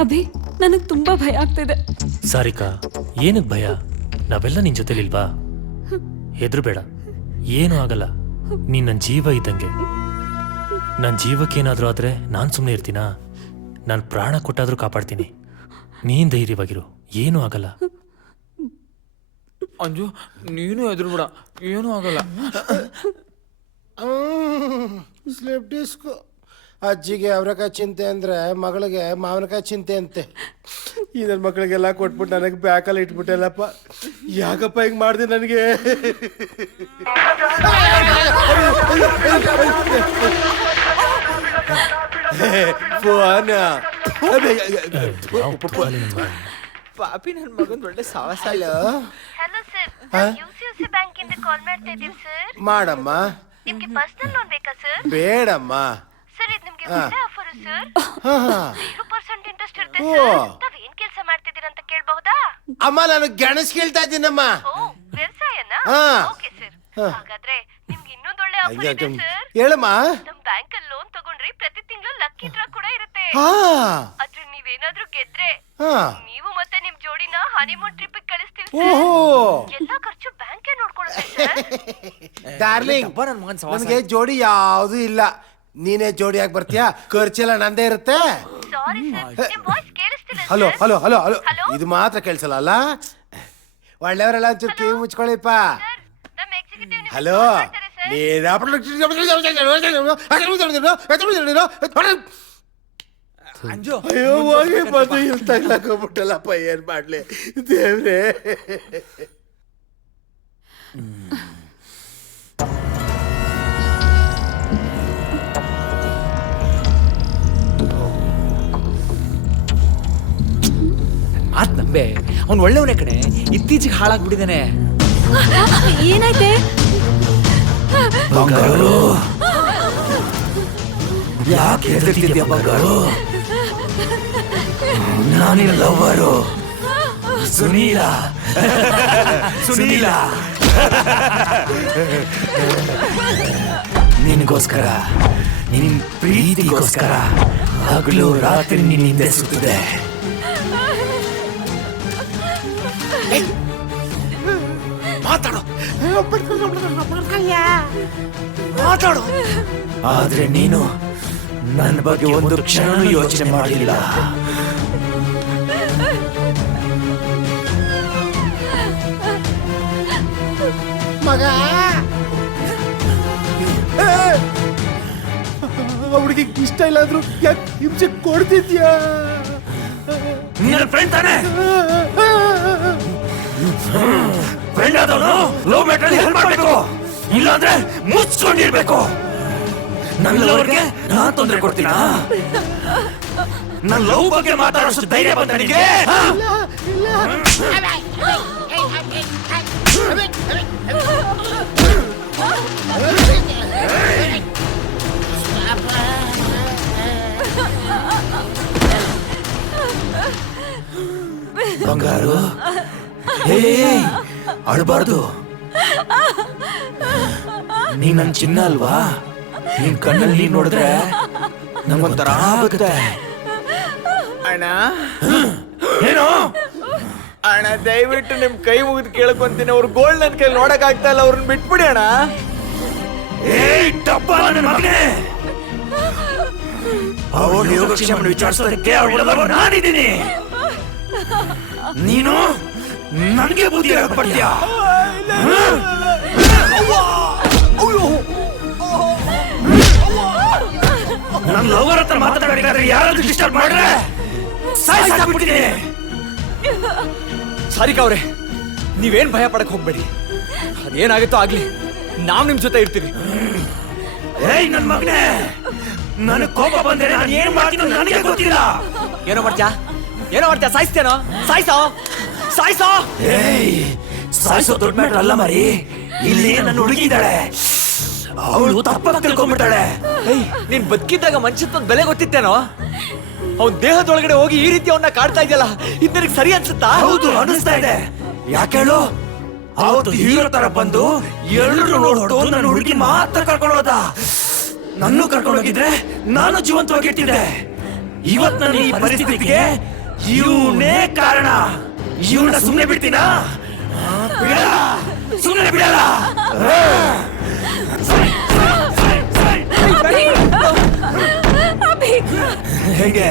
ಅಭಿ, ನನಗೆ ತುಂಬಾ ಭಯ ಆಗ್ತಿದೆ. ಸಾರಿಕಾ, ಏನಕ್ಕೆ ಭಯ? ನಾವೆಲ್ಲ ನಿನ್ ಜೊತೆಲಿಲ್ವಾ? ಹೆದರ್ಬೇಡ, ಏನೂ ಆಗಲ್ಲ. ನೀನ್ ನನ್ನ ಜೀವ ಇದ್ದಂಗೆ. ನನ್ನ ಜೀವಕ್ಕೇನಾದ್ರೂ ಆದ್ರೆ ನಾನು ಸುಮ್ಮನೆ ಇರ್ತೀನಾ? ನಾನು ಪ್ರಾಣ ಕೊಟ್ಟಾದ್ರೂ ಕಾಪಾಡ್ತೀನಿ. ನೀನ್ ಧೈರ್ಯವಾಗಿರು, ಏನೂ ಆಗಲ್ಲ. ಅಂಜು, ನೀನು ಹೆದರ್ಬೇಡ, ಏನೂ ಆಗಲ್ಲ. Slip disc. ಅಜ್ಜಿಗೆ ಅವರೆಕಾಯಿ ಚಿಂತೆ ಅಂದ್ರೆ ಮಗಳಿಗೆ ಮಾವಿನಕಾಯಿ ಚಿಂತೆ ಅಂತೆ. ಈ ನನ್ನ ಮಕ್ಕಳಿಗೆಲ್ಲ ಕೊಟ್ಬಿಟ್ಟು ನನಗೆ ಬ್ಯಾಕಲ್ಲಿ ಇಟ್ಬಿಟ್ಟೆಲ್ಲಪ್ಪ. ಯಾಕಪ್ಪ ಹಿಂಗೆ ಮಾಡಿದೆ ನನಗೆ? ಫೋನ್ ಪಾಪಿ, ನನ್ನ ಮಗನ ಒಳ್ಳೆ ಸಾಹಸ. Hello hello sir, UCC bank ಇಂದ ಕಾಲ್ ಮಾಡ್ತಾ ಇದ್ದೀನಿ ಸರ್. ಮಾಡಮ್ಮ. ನಿಮ್ಗೆ ಪರ್ಸನಲ್ ಲೋನ್ ಬೇಕಾ ಸರ್? ಬೇಡಮ್ಮ. ಸರ್, ಇದು ನಿಮ್ಗೆ ಒಳ್ಳೆ ಆಫರ್ ಸರ್. 0% ಇಂಟ್ರೆಸ್ಟ್ ಇರುತ್ತೆ ಓ. ಸರ್. ತಾವ್ ಏನ್ ಕೆಲಸ ಮಾಡ್ತಿದ್ದೀರಾ ಅಂತ ಕೇಳಬಹುದಾ? ಅಮ್ಮ, ನಾನು ಗೆಣಸ್ ಕೇಳ್ತಾ ಇದ್ದೀನಮ್ಮ. ಓ, ವ್ಯವಸಾಯನಾ? ಹಾ. Okay sir. ಹಾಗಾದ್ರೆ ನಿಮ್ಗೆ ಇನ್ನೊಂದು ಒಳ್ಳೆ ಆಫರ್ ಇದೆ ಸರ್. ಹೇಳಮ್ಮ. ನಮ್ ಬ್ಯಾಂಕ್ ಅಲ್ಲಿ ಲೋನ್ ತಗೊಂಡ್ರೆ ಪ್ರತಿ ತಿಂಗಳು ಲಕ್ಕಿ ಡ್ರಾ ಕೂಡ ಇರುತ್ತೆ. ಹಾ ಆದ್ರೆ ನೀವೇನಾದ್ರೂ ಗೆದ್ರೆ ಹಾ. ನೀವು ಮತ್ತೆ ನಿಮ್ ಜೋಡಿನ ಹನಿಮೂನ್ ಟ್ರಿಪ್ ಕಳಿಸ್ತೀವಿ ಓಹೋ. ಸರ್. ಎಲ್ಲಾ ಖರ್ಚು ಬ್ಯಾಂಕೇ ನೋಡ್ಕೊಳ್ಳುತ್ತೆ ಸರ್. ಡಾರ್ಲಿಂಗ್, ನನ್ನ ಮಗನ್ ಸಾಹಸ. ನನಗೆ ಜೋಡಿ ಯಾವುದು ಇಲ್ಲ. ನೀನೇ ಜೋಡಿಯಾಗಿ ಬರ್ತೀಯಾ? ಖರ್ಚೆಲ್ಲ ನಂದೇ ಇರುತ್ತೆ. ಸಾರಿ ಸರ್, ನಿಮ್ ವಾಯ್ಸ್ ಕೇಳಿಸ್ತಿಲ್ಲ sir. Hello hello hello hello. Hello? ಇದು ಮಾತ್ರ ಕೇಳಿಸಲ್ಲ ಅಲ್ಲ? ಒಳ್ಳೆಯವರೆಲ್ಲ ಒಂಚೂರು ಕಿವಿ ಮುಚ್ಕೊಳ್ಳಿಪ್ಪ. ಸರ್, ನಮ್ಮ ಎಕ್ಸಿಕ್ಯೂಟಿವ್ ನಿಮ್ಗೆ ಹಲೋ, ಕಾಲ್ ಮಾಡ್ತಾರೆ ಸರ್. ಅಂಜು, ಅಯ್ಯೋ ಹೋಗಿ ಬಂದು ಇಲ್ಲಿ ತಗ್ಲಾಕೊಂಡ್ಬಿಟ್ಟಲ್ಲಪ್ಪ. ಏನ್ ಮಾಡ್ಲಿ ದೇವ್ರೆ? ಮಾತ್ ನಂಬೆ, ಅವ್ನು ಒಳ್ಳೆಯವನೇ ಕಣೆ. ಇತ್ತೀಚೆಗೆ ಹಾಳಾಗ್ಬಿಟ್ಟಿದ್ದಾನೆ. ಏನಾಯ್ತೆ? ಬಂಗಾರು, ಯಾಕೆ ಹೆದರ್ತಿದ್ಯಾ ಬಂಗಾರು? ನಾನಿನ ಲವ್ವರು ಸುನೀಲ. ಸುನೀಲ, ನಿನಗೋಸ್ಕರ, ನಿನ್ ಪ್ರೀತಿಗೋಸ್ಕರ ಹಗಲು ರಾತ್ರಿ ನಿನ್ನ ಹಿಂದೆ ಸುತ್ತಿದೆ. ಮಾತಾಡು ಮಾತಾಡು. ಆದ್ರೆ ನೀನು ನನ್ನ ಬಗ್ಗೆ ಒಂದು ಕ್ಷಣ ಯೋಚನೆ ಮಾಡಲಿಲ್ಲ. ಮಗ, ಅವಳಿಗೆ ಇಷ್ಟ ಇಲ್ಲ ಅಂದ್ರು ಯಾಕೆ ಹಿಂಸೆ ಕೊಡ್ತಿದ್ಯಾ? ನಿನ್ನ ಫ್ರೆಂಡ್ ತಾನೆ? ಫ್ರೆಂಡ್ ಆದವನು ಲವ್ ಮ್ಯಾಟರ್ ಹೆಲ್ಪ್ ಮಾಡ್ಬೇಕು, ಇಲ್ಲಾಂದ್ರೆ ಮುಚ್ಕೊಂಡಿರ್ಬೇಕು. ನನ್ನ ಲವ್ಗೆ ನಾನ್ ತೊಂದ್ರೆ ಕೊಡ್ತೀನ? ನನ್ನ ಲವ್ ಬಗ್ಗೆ ಮಾತಾಡೋಷ್ಟು ಧೈರ್ಯ ಬಂತ ನಿನಗೆ? ಬಂಗಾರು, ಅಳಬಾರ್ದು. ನೀ ನನ್ ಚಿನ್ನ ಅಲ್ವಾ? ನಿನ್ ಕಣ್ಣಲ್ಲಿ ನೀನ್ ನೋಡಿದ್ರೆ ನಂಗೊಂಥರ ಆಗುತ್ತೆ. ಅಣ್ಣ, ಏನು ಅಣ್ಣ, ದಯವಿಟ್ಟು ನಿಮ್ ಕೈ ಮುಗಿದು ಕೇಳ್ಕೊಂತೀನಿ. ಅವ್ರ ಗೋಲ್ಡ್ ನನ್ ಕೈ ನೋಡಕ್ ಆಗ್ತಾ ಇಲ್ಲ. ಅವ್ರನ್ನ ಬಿಟ್ಬಿಡಿ ಅಣ್ಣ. ಡಬ್ಬ ನನ್ನ ಮಗನೇ, ಅವಳು ಯೋಗಕ್ಷೇಮನ ವಿಚಾರಿಸೋದಕ್ಕೆ ಅವಳು ನಾನಿದ್ದೀನಿ. ನೀನು ನನಗೆ ಬುದ್ಧಿ ಹೇಳ್ಕೊಡ್ತೀಯ? ನನ್ನ ಲವರ್ ಹತ್ರ ಮಾತಾಡಬೇಕಾದ್ರೆ ಯಾರಾದ್ರೂ ಡಿಸ್ಟರ್ಬ್ ಮಾಡ್ರೆ ಸಾಯಿಸಾಕ್ಬಿಟ್ಟಿದೆ. ಸಾರಿಕಾ ಅವ್ರೆ, ನೀವೇನ್ ಭಯ ಪಡಕ್ ಹೋಗ್ಬೇಡಿ. ಅದೇನಾಗುತ್ತೋ ಆಗ್ಲಿ, ನಾವ್ ನಿಮ್ ಜೊತೆ ಇರ್ತೀವಿ. ಏಯ್ ನನ್ ಮಗನೇ, ನನಗ್ ಕೋಪ ಬಂದ್ರೆ ನಾನು ಏನ್ ಮಾಡ್ತೀನೋ ನನಗೆ ಗೊತ್ತಿಲ್ಲ. ಏನೋ ಮಾಡ್ತ್ಯಾ? ಏನೋ ಮಾಡ್ತ್ಯಾ? ಸಾಯಿಸ್ತೇನೋ? ಸಾಯಿಸೋ ಸಾಯಿಸೋ. ಏಯ್, ಸಾಯಿಸೋ ದೊಡ್ಡ ಮ್ಯಾಟ್ರ್ ಅಲ್ಲ ಮರಿ. ಇಲ್ಲಿ ನನ್ನ ಹುಡುಗಿದ್ದಾಳೆ, ಅವಳು ತಪ್ಪಾಗಿ ತಿಳ್ಕೊಂಡ್ಬಿಟ್ಟಾಳೆ. ನೀನ್ ಬದುಕಿದ್ದಾಗ ಮನುಷ್ಯತ್ವದ ಬೆಲೆ ಗೊತ್ತಿತ್ತೇನೋ? ಅವ್ನ ದೇಹದೊಳಗಡೆ ಹೋಗಿ ಈ ರೀತಿ ಅವನ್ನ ಕಾಡ್ತಾ ಇದೆಯಲ್ಲ, ಇದು ನಿನಗೆ ಸರಿ ಅನ್ಸುತ್ತಾ? ಹೌದು, ಅನಿಸ್ತಾ ಇದೆ. ಯಾಕೆ ಹೇಳು? ಅವತ್ತು ಹೀರೋ ತರ ಬಂದು ಎಲ್ಲರೂ ನೋಡ್ಬಿಟ್ಟು ನನ್ನ ಹುಡುಗಿ ಮಾತ್ರ ಕರ್ಕೊಂಡು ಹೋದ. ನನ್ನೂ ಕರ್ಕೊಂಡು ಹೋಗಿದ್ರೆ ನಾನು ಜೀವಂತವಾಗಿಟ್ಟಿದ್ದೆ. ಇವತ್ ನನ್ನ ಈ ಪರಿಸ್ಥಿತಿಗೆ ಇವನೇ ಕಾರಣ. ಇವನ್ನ ಸುಮ್ಮನೆ ಬಿಡ್ತೀನಾ? ಬಿಡಲ್ಲ, ಸುಮ್ಮನೆ ಬಿಡಲ್ಲ. ಅಭಿ ಹೇಗೆ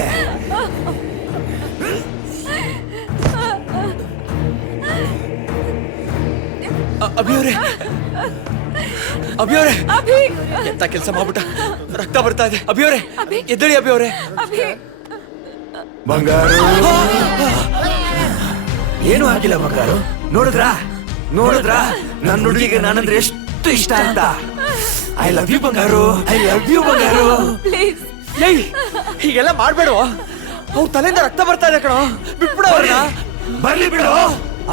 ಅಭಿಯವರೇ, ಅಭಿಯವರೇ, ಅಭಿ ಎಂತ ಕೆಲಸ ಮಾಡ್ಬಿಟ್ಟ, ರಕ್ತ ಬರ್ತಾ ಇದೆ. ಅಭಿಯವರೇ, ಅಭಿ. ಎದ್ದೇಳಿ ಅಭಿಯವರೇ. ಅಭಿ ಬಂಗಾರು, ಏನು ಆಗಿಲ್ಲ ಬಂಗಾರು. ನೋಡಿದ್ರಾ ನನ್ನ ಹುಡುಗಿಗೆ ನಾನಂದ್ರೆ ಎಷ್ಟು ಇಷ್ಟ ಅಂತ. ಐ ಲವ್ ಯು ಬಂಗಾರು, ಐ ಲವ್ ಯು ಬಂಗಾರು. ಪ್ಲೀಸ್ ಏಯ್, ಹೀಗೆಲ್ಲ ಮಾಡ್ಬೇಡವ. ಅವ್ರ ತಲೆಯಿಂದ ರಕ್ತ ಬರ್ತಾ ಇದೆ ಕಣೋ, ಬಿಟ್ಬಿಡ ಅವ್ರನ್ನ. ಬರ್ಲಿ ಬಿಡು.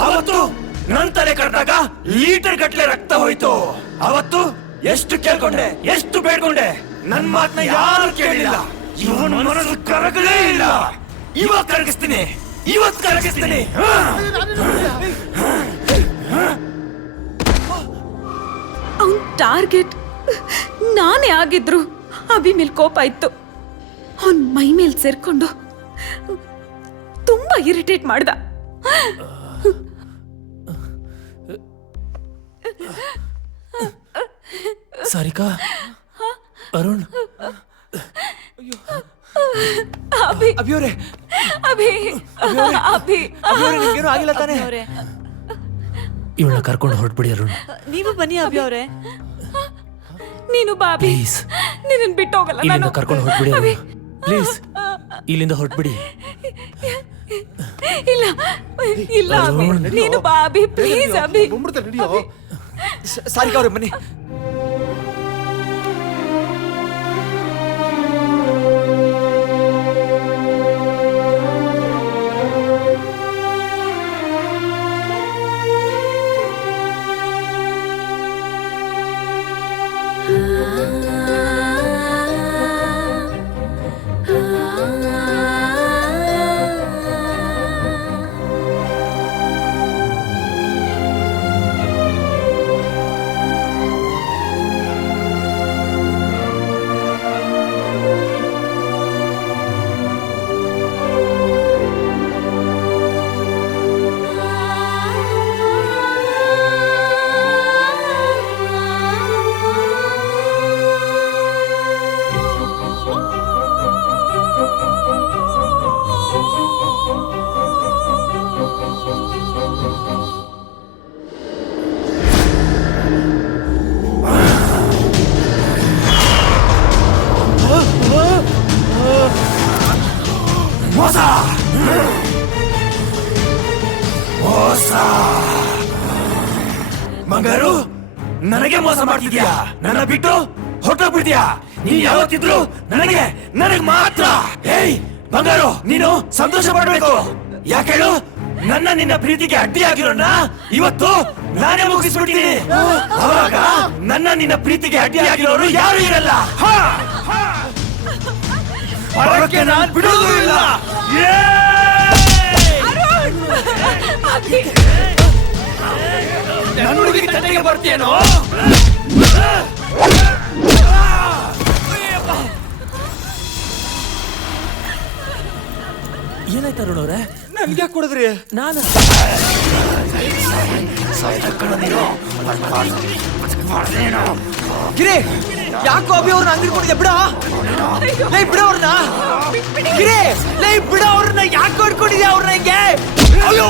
ಅವತ್ತು ನನ್ ತಲೆ ಕಟ್ಟಾಗ ಲೀಟರ್ ಗಟ್ಲೆ ರಕ್ತ ಹೋಯ್ತು. ಅವತ್ತು ಎಷ್ಟು ಕೇಳ್ಕೊಂಡೆ, ಎಷ್ಟು ಬೇಡ್ಕೊಂಡೆ, ನನ್ ಮಾತನ್ನ ಯಾರು ಕೇಳಿಲ್ಲ. ಇವನ್ ಮನಸ್ಸು ಕರಗಲೇ ಇಲ್ಲ. ಇವತ್ ಕರಗಿಸ್ತೀನಿ, ಇವತ್ ಕರಗಿಸ್ತೀನಿ. ಅವನ್ ಟಾರ್ಗೆಟ್ ನಾನೇ ಆಗಿದ್ರು ಅಭಿ ಮೇಲ್ ಕೋಪ ಇತ್ತು. ಅವನ್ ಮೈ ಮೇಲ್ ಸೇರ್ಕೊಂಡು ತುಂಬಾ ಇರಿಟೇಟ್ ಮಾಡ್ದ. ಸಾರಿಕಾ, ಅರುಣ್, ಅಭಿ ಅಭಿಯವರೇ, ಅಭಿ ಅಭಿ ಅಭಿಯವರೇ, ನಿಮ್ಗೇನು ಆಗಿಲ್ಲ ತಾನೇ? ಇವಳನ್ನ ಕರ್ಕೊಂಡು ಹೊರಟ್ಬಿಡಿ ಅರುಣ್. ನೀವು ಬನ್ನಿ ಅಭಿ ಅವರೇ. ನೀನು ಬಾಬಿ, ಪ್ಲೀಸ್ ನಿನ್ನ ಬಿಟ್ಟು ಹೋಗಲ್ಲ ಇಲ್ಲಿಂದ ನಾನು. ಕರ್ಕೊಂಡು ಹೊರಟ್ಬಿಡಿ ಅಭಿ, ಅರುಣ್. ಪ್ಲೀಸ್ ಇಲ್ಲಿಂದ ಹೊರಟ್ಬಿಡಿ. ಇಲ್ಲ ಇಲ್ಲ ಅಭಿ, ಅರುಣ್. ನೀನು ಬಾಬಿ ಪ್ಲೀಸ್ ಅಭಿ. ಬಂದ್ಬಿಡ್ತಾರೆ ನಡಿಯೋ. ಸಾರಿಕಾ ಅವ್ರೆ ಬನ್ನಿ. ಮೋಸ, ಮೋಸ. ಬಂಗಾರು, ನನಗೆ ಮೋಸ ಮಾಡ್ತಿದ್ಯಾ? ನನ್ನ ಬಿಟ್ಟು ಹೊರಟೋಗ್ಬಿಡ್ತೀಯಾ? ನೀನ್ ಯಾವತ್ತಿದ್ರು ನನಗೆ ಮಾತ್ರ. ಏಯ್ ಬಂಗಾರು, ನೀನು ಸಂತೋಷ ಪಡ್ಬೇಕು. ಯಾಕೇಳು? ನಿನ್ನ ಪ್ರೀತಿಗೆ ಅಡ್ಡಿಯಾಗಿರೋಣ ಇವತ್ತು ನಾನೇ ಮುಗಿಸ್ಬಿಡ್ತೀನಿ. ಅವಾಗ ನಿನ್ನ ಪ್ರೀತಿಗೆ ಅಡ್ಡಿಯಾಗಿರೋರು ಯಾರು ಇರಲ್ಲ. ಹೊರಕ್ಕೆ ನಾನು ಬಿಡೋದು ಇಲ್ಲ. ನನ್ನ ಹುಡುಗಿ ತಂದೆಗೆ ಬರ್ತೀಯೇನೋ? ಏನಾಯ್ತು ಅರುಣ್ ಅವ್ರೆ? ನನ್ಗೆ ಯಾಕೆ ಕೊಡಿದ್ರಿ? ನಾನು ಗಿರಿ, ಯಾಕೋ ಅಭಿ ಅವ್ರನ್ನ ಅಂಗಡಿಕೊಂಡಿದ್ದೆ? ಬಿಡ, ಲೈ ಬಿಡ ಅವ್ರನ್ನ. ಗಿರಿ, ಲೈ ಬಿಡ ಅವ್ರನ್ನ. ಯಾಕೆ ಹೊಡ್ಕೊಂಡಿದ್ಯಾ ಅವ್ರನ್ನ ಹಿಂಗೆ? ಅಯ್ಯೋ,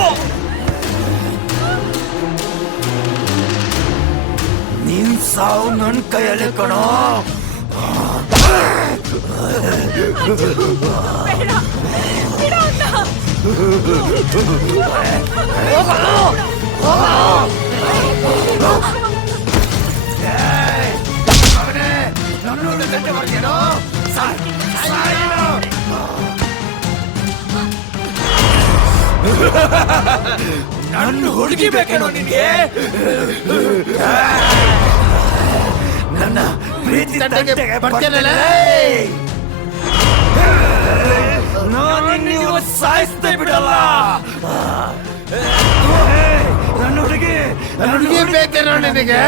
ನಿನ್ ಸಾವು ನನ್ ಕೈಯಲ್ಲಿ ಕಣೋ. ನನ್ನ ಹುಡುಗಿ ಬೇಕೇನೋ ನಿನ್ಗೆ? ನನ್ನ ಪ್ರೀತಿ ತಂಟೆಗೆ ಬರ್ತೇನಲ್ಲ. ನಾನು ನೀವು ಸಾಯಿಸ್ತೇ ಬಿಡಲ್ಲ. ನನ್ನ ಹುಡುಗಿ ಬೇಕೇನೋ ನಿನಗೆ?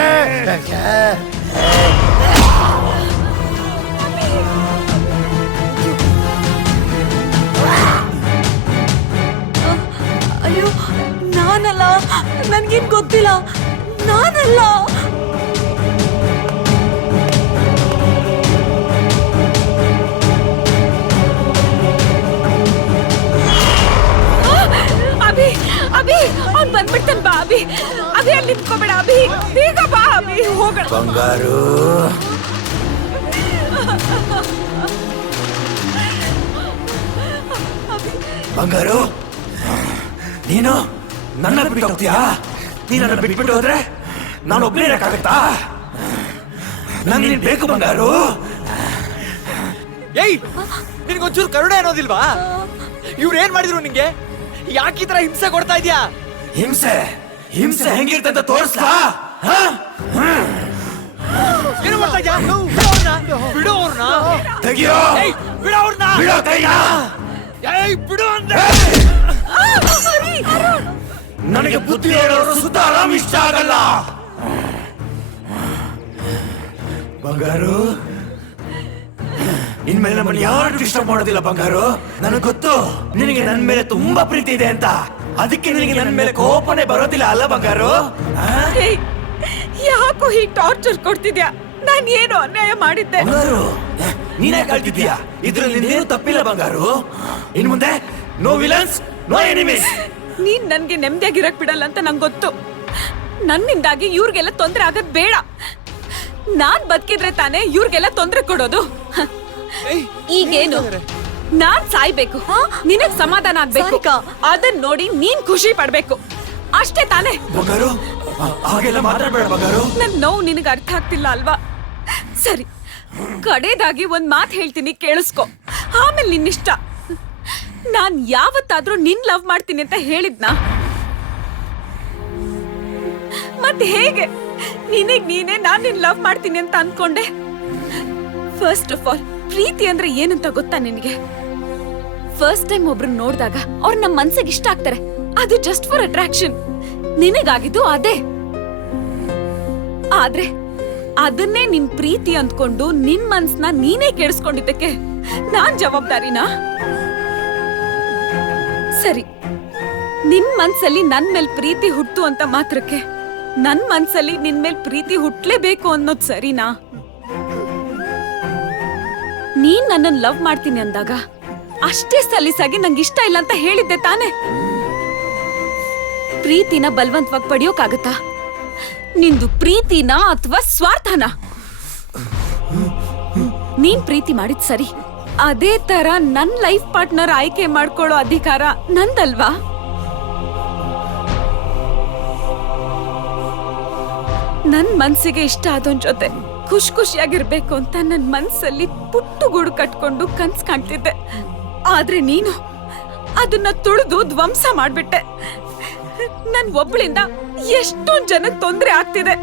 ನನ್ಗೇನ್ ಗೊತ್ತಿಲ್ಲ, ನಾನಲ್ಲ. ಅಭಿ ಅಭಿ ಅವ್ನ್ ಬಂದ್ಬಿಡ್ತಾನೆ, ಬಾ ಅಭಿ. ಅಭಿ ಅಲ್ಲಿ ನಿಂತ್ಕೋಬೇಡ ಅಭಿ, ಬೇಗ ಬಾ ಅಭಿ, ಹೋಗೋಣ. ಬಂಗಾರು ಬಂಗಾರು, ನೀನು ನನ್ನ ಬಿಟ್ಟು ಹೋಗ್ತೀಯಾ? ನೀನು ನನ್ನ ಬಿಟ್ಬಿಟ್ಟು ಹೋದ್ರೆ ನಾನು ಒಬ್ಬನೇ ಇರಕ್ಕಾಗತ್ತಾ? ನಂಗೆ ನೀನ್ ಬೇಕು ಬಂಗಾರು. ಏಯ್, ನಿನ್ಗೊಂಚೂರು ಕರುಣೆ ಅನ್ನೋದಿಲ್ವಾ? ಇವ್ರು ಏನ್ ಮಾಡಿದ್ರು ನಿಂಗೆ? ಯಾಕೆ ಈ ತರ ಹಿಂಸೆ ಕೊಡ್ತಾ ಇದ್ಯಾ? ಹಿಂಸೆ ಹಿಂಸೆ ಹೆಂಗಿರ್ತಂತ ತೋರಿಸ್ಲಾ? ಏನು ಮಾಡ್ತಾ ಇದ್ಯಾ? ಬಿಡು ಅವ್ರನ್ನ. ತೆಗಿಯೋ, ಬಿಡು ಅವ್ರನ್ನ. ಬಿಡೋ ಕೈನ. ಏಯ್, ಬಿಡು ಅಂದ್ರೆ. ನನಗೆ ಬುದ್ಧಿ ಹೇಳೋರು ಸುತ್ತ ಆರಾಮ್ ಇಷ್ಟ ಆಗಲ್ಲ. ಬಂಗಾರು, ಇನ್ಮೇಲೆ ನಮ್ಮನ್ನು ಯಾರು ಡಿಸ್ಟರ್ಬ್ ಮಾಡೋದಿಲ್ಲ ಬಂಗಾರು. ನನಗೆ ಗೊತ್ತು ನಿನಗೆ ನನ್ನ ಮೇಲೆ ತುಂಬಾ ಪ್ರೀತಿ ಇದೆ ಅಂತ, ಅದಕ್ಕೆ ನಿನಗೆ ನನ್ನ ಮೇಲೆ ಕೋಪನೆ ಬರೋದಿಲ್ಲ ಅಲ್ಲ ಬಂಗಾರು? ಏಯ್, ಯಾಕೋ ಹೀಗೆ ಟಾರ್ಚರ್ ಕೊಡ್ತಿದ್ಯಾ? ನಾನು ಏನು ಅನ್ಯಾಯ ಮಾಡಿದ್ದೆ? ಬಂಗಾರು, ನೀನೇ ಕಳ್ತಿದ್ಯಾ, ಇದ್ರಲ್ಲಿ ನಿಂದೇನು ತಪ್ಪಿಲ್ಲ ಬಂಗಾರು. ಇನ್ ಮುಂದೆ ನೋ ವಿಲನ್ಸ್, ನೋ ಎನಿಮೀಸ್. ನೀನ್ ನನ್ಗೆ ನೆಮ್ಮದಿಯಾಗಿರಕ್ ಬಿಡಲ್ಲ ಅಂತ ನಂಗೆ ಗೊತ್ತು. ನನ್ನಿಂದಾಗಿ ಇವ್ರಿಗೆಲ್ಲ ತೊಂದ್ರೆ ಆಗದ್ ಬೇಡ. ನಾನ್ ಬದುಕಿದ್ರೆ ತಾನೇ ಇವ್ರಿಗೆಲ್ಲ ತೊಂದ್ರೆ ಕೊಡೋದು. ಈಗೇನು, ನಾನ್ ಸಾಯ್ಬೇಕು, ನಿನಗ್ ಸಮಾಧಾನ ಆಗ್ಬೇಕು, ಅದನ್ನ ನೋಡಿ ನೀನ್ ಖುಷಿ ಪಡ್ಬೇಕು, ಅಷ್ಟೇ ತಾನೇ? ಬಂಗಾರು, ಹಾಗೆಲ್ಲ ಮಾತಾಡ್ಬೇಡ ಬಂಗಾರು. ನನ್ ನೋವು ನಿನಗೆ ಅರ್ಥ ಆಗ್ತಿಲ್ಲ ಅಲ್ವಾ? ಸರಿ, ಕಡೆದಾಗಿ ಒಂದ್ ಮಾತು ಹೇಳ್ತೀನಿ, ಕೇಳಿಸ್ಕೊ. ಆಮೇಲೆ ನಿನ್ನಿಷ್ಟ. ನಾನ್ ಯಾವತ್ತಾದ್ರೂ ನಿನ್ ಲವ್ ಮಾಡ್ತೀನಿ ಅಂತ ಹೇಳಿದ್ನಾ? ಮತ್ತೆ ಹೇಗೆ ನಿನಗ್ ನೀನೇ ನಾನ್ ನಿನ್ ಲವ್ ಮಾಡ್ತೀನಿ ಅಂತ ಅನ್ಕೊಂಡೆ? ಫಸ್ಟ್ ಆಫ್ ಆಲ್, ಪ್ರೀತಿ ಅಂದ್ರೆ ಏನಂತ ಗೊತ್ತಾ ನಿನಗೆ? ಫಸ್ಟ್ ಟೈಮ್ ಒಬ್ರನ್ನ ನೋಡಿದಾಗ ಅವ್ರು ನಮ್ಮ ಮನ್ಸಿಗೆ ಇಷ್ಟ ಆಗ್ತಾರೆ, ಅದು ಜಸ್ಟ್ ಫಾರ್ ಅಟ್ರಾಕ್ಷನ್. ನಿನಗಾಗಿದ್ದು ಅದೇ. ಆದ್ರೆ ಅದನ್ನೇ ನಿನ್ ಪ್ರೀತಿ ಅಂದ್ಕೊಂಡು ನಿನ್ ಮನ್ಸ್ನ ನೀನೇ ಕೆಡಿಸ್ಕೊಂಡಿದ್ದಕ್ಕೆ ನಾನ್ ಜವಾಬ್ದಾರಿನಾ? ಸರಿ, ನಿನ್ ಮನ್ಸಲ್ಲಿ ನನ್ ಮೇಲ್ ಪ್ರೀತಿ ಹುಟ್ಟು ಅಂತ ಮಾತ್ರಕ್ಕೆ ನನ್ ಮನ್ಸಲ್ಲಿ ನಿನ್ ಮೇಲ್ ಪ್ರೀತಿ ಹುಟ್ಲೇಬೇಕು ಅನ್ನೋದ್ ಸರಿನಾ? ನೀನ್ ನನ್ನನ್ ಲವ್ ಮಾಡ್ತೀನಿ ಅಂದಾಗ ಅಷ್ಟೇ ಸಲೀಸಾಗಿ ನಂಗೆ ಇಷ್ಟ ಇಲ್ಲ ಅಂತ ಹೇಳಿದ್ದೆ ತಾನೆ? ಪ್ರೀತಿನ ಬಲವಂತವಾಗಿ ಪಡೆಯೋಕಾಗತ್ತಾ? ನಿಂದು ಪ್ರೀತಿನ ಅಥವಾ ಸ್ವಾರ್ಥನ? ನೀನ್ ಪ್ರೀತಿ ಮಾಡಿದ್ ಸರಿ, ಅದೇ ತರ ನನ್ ಲೈಫ್ ಪಾರ್ಟ್ನರ್ ಆಯ್ಕೆ ಮಾಡ್ಕೊಳ್ಳೋ ಅಧಿಕಾರ ನಂದಲ್ವಾ? ನನ್ ಮನ್ಸಿಗೆ ಇಷ್ಟ ಆದವನ್ ಜೊತೆ ಖುಷಿಯಾಗಿರ್ಬೇಕು ಅಂತ ನನ್ ಮನ್ಸಲ್ಲಿ ಪುಟ್ಟು ಗೂಡು ಕಟ್ಕೊಂಡು ಕನ್ಸ್ ಕಾಣ್ತಿದ್ದೆ. ಆದ್ರೆ ನೀನು ಅದನ್ನ ತುಳಿದು ಧ್ವಂಸ ಮಾಡ್ಬಿಟ್ಟೆ. ನನ್ ಒಬ್ಳಿಂದ ಎಷ್ಟೊಂದ್ ಜನಕ್ ತೊಂದ್ರೆ ಆಗ್ತಿದೆ.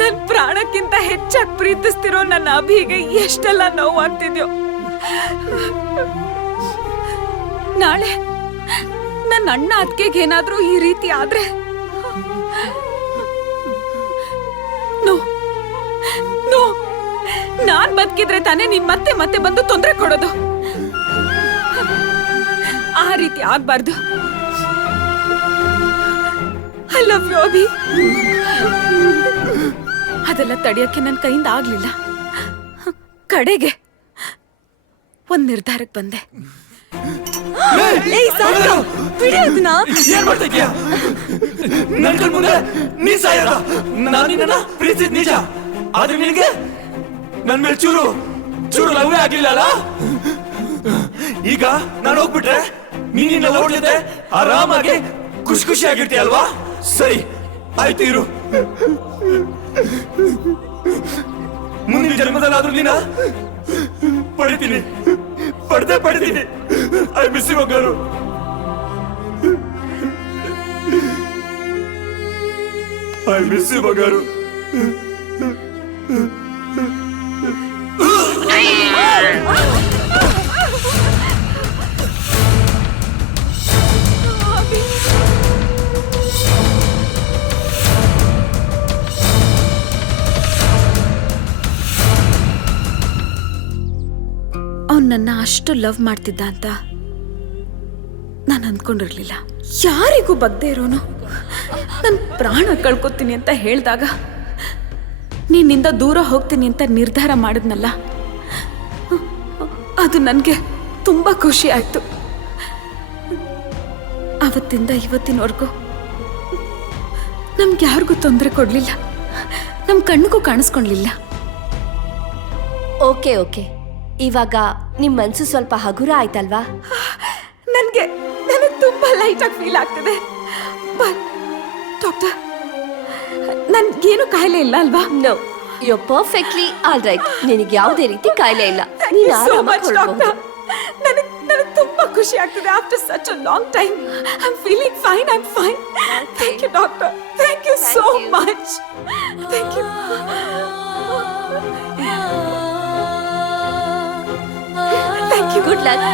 ನನ್ ಪ್ರಾಣಕ್ಕಿಂತ ಹೆಚ್ಚಾಗಿ ಪ್ರೀತಿಸ್ತಿರೋ ನನ್ನ ಅಭಿಗೆ ಎಷ್ಟೆಲ್ಲ ನೋವಾಗ್ತಿದ್ಯೋ. ನಾಳೆ ನನ್ನ ಅಣ್ಣ ಅತ್ತಿಗೆಗೆ ಏನಾದ್ರೂ ಈ ರೀತಿ ಆದ್ರೆ ನೋ ನೋ, ನಾನ್ ಬದುಕಿದ್ರೆ ತಾನೇ ನೀನ್ ಮತ್ತೆ ಮತ್ತೆ ಬಂದು ತೊಂದರೆ ಕೊಡೋದು. ಆ ರೀತಿ ಆಗ್ಬಾರ್ದು. I love you Abhi. ಅದೆಲ್ಲ ತಡೆಯಕ್ಕೆ ನನ್ನ ಕೈಯಿಂದ ಆಗ್ಲಿಲ್ಲ. ಕಡೆಗೆ ಒಂದ್ ನಿರ್ಧಾರಕ್ಕೆ ಬಂದೆ. ಏನ್ ಮಾಡ್ತಾ ಇದೀಯ? ನನ್ ಕಣ್ ಮುಂದೆ ನೀ ಸಾಯದ? ನಾನು ನಿನ್ನ ಪ್ರೀತಿಸಿದ್ ನಿಜ, ಆದ್ರೆ ನಿನಗೆ ನನ್ ಮೇಲೆ ಚೂರು ಲವ್ವೇ ಆಗ್ಲಿಲ್ಲ ಅಲ್ಲ? ಈಗ ನಾನು ಹೋಗ್ಬಿಟ್ರೆ ನೀನ್ ನಿನ್ನ ಲವ್ ಜೊತೆ ಆರಾಮಾಗಿ ಖುಷಿಯಾಗಿರ್ತೀಯ ಅಲ್ವಾ? ಸರಿ ಆಯ್ತು, ಇರು. ಮುಂದಿನ ಜನ್ಮದಲ್ಲಾದ್ರೂ ನೀನ ಪಡ್ತೀನಿ. ಐ ಮಿಸ್ ಯು ಬಂಗಾರು. ಐ ಮಿಸ್ ಯು ಬಂಗಾರು. ಅವ್ನು ನನ್ನ ಅಷ್ಟು ಲವ್ ಮಾಡ್ತಿದ್ದ ಅಂತ ನಾನು ಅಂದ್ಕೊಂಡಿರ್ಲಿಲ್ಲ ಯಾರಿಗೂ ಬಗ್ದೇ ಇರೋನು ನನ್ನ ಪ್ರಾಣ ಕಳ್ಕೊತೀನಿ ಅಂತ ಹೇಳಿದಾಗ ನಿನ್ನಿಂದ ದೂರ ಹೋಗ್ತೀನಿ ಅಂತ ನಿರ್ಧಾರ ಮಾಡಿದ್ನಲ್ಲ, ಅದು ನನಗೆ ತುಂಬ ಖುಷಿ ಆಯ್ತು. ಅವತ್ತಿಂದ ಇವತ್ತಿನವರೆಗೂ ನಮ್ಗೆ ಯಾರಿಗೂ ತೊಂದರೆ ಕೊಡ್ಲಿಲ್ಲ, ನಮ್ಮ ಕಣ್ಣಿಗೂ ಕಾಣಿಸ್ಕೊಳ್ಲಿಲ್ಲ. ಓಕೆ ಓಕೆ, ಇವಾಗ ನಿಮ್ ಮನ್ಸು ಸ್ವಲ್ಪ ಹಗುರ ಆಯ್ತಲ್ವಾ? ನನಗೆ ತುಂಬಾ ಲೈಟ್ ಆಗಿ ಫೀಲ್ ಆಗ್ತಿದೆ. ಬಟ್ ಡಾಕ್ಟರ್, ನನ್ಗೇನು ಕಾಯಿಲೆ ಇಲ್ಲ ಅಲ್ವಾ? No, you are perfectly all right. ನಿನಗೆ ಯಾವುದೇ ರೀತಿ ಕಾಯಿಲೆ ಇಲ್ಲ. ನೀನು ಆರಾಮಾಗಿ ಹೊರಡಬಹುದು. ನನಗೆ ತುಂಬಾ ಖುಷಿ ಆಗ್ತಿದೆ. After such a long time I am feeling fine. I am fine. Thank you doctor. Thank you so much. Thank you. Thank you. Good luck.